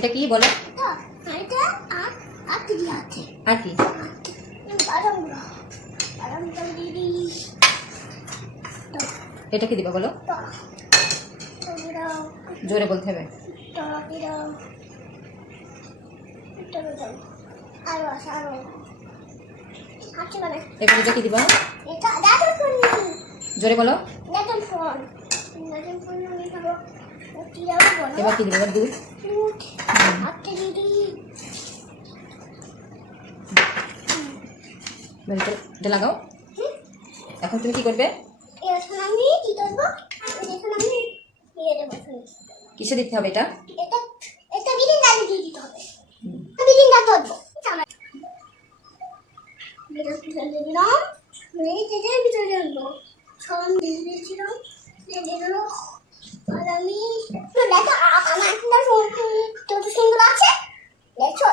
এটা কি বলো? এটা আর কি আছে? আর কি? এটা কি দিবা বলো? জোরে বলতে হবে। এবার এটা কি দিবা? জোরে বলো। এবার কি দিবা? এবার দুধ। এটা লাগাও। এখন তুমি কি করবে? কিসে দিতে হবে এটা?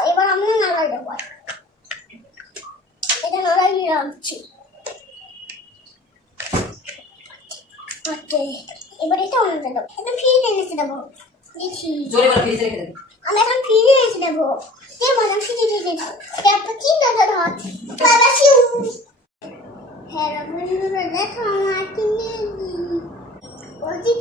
এবার আমরা নাড়াই দেবো, এটা নাড়াই রাখছি। এবার এটা অন্য দেবো, এটা ফ্রিজে রেখে দেবো। দেখি জোরে বলো, ফ্রিজে রেখে দেবে। আমি এখন ফ্রিজে রেখে দেবো। কে বললাম ফ্রিজে রেখে দেবো? একটা কি দরকার হয়? বাবা শিউ। হ্যাঁ বন্ধুরা, দেখো আমার কি ওই যে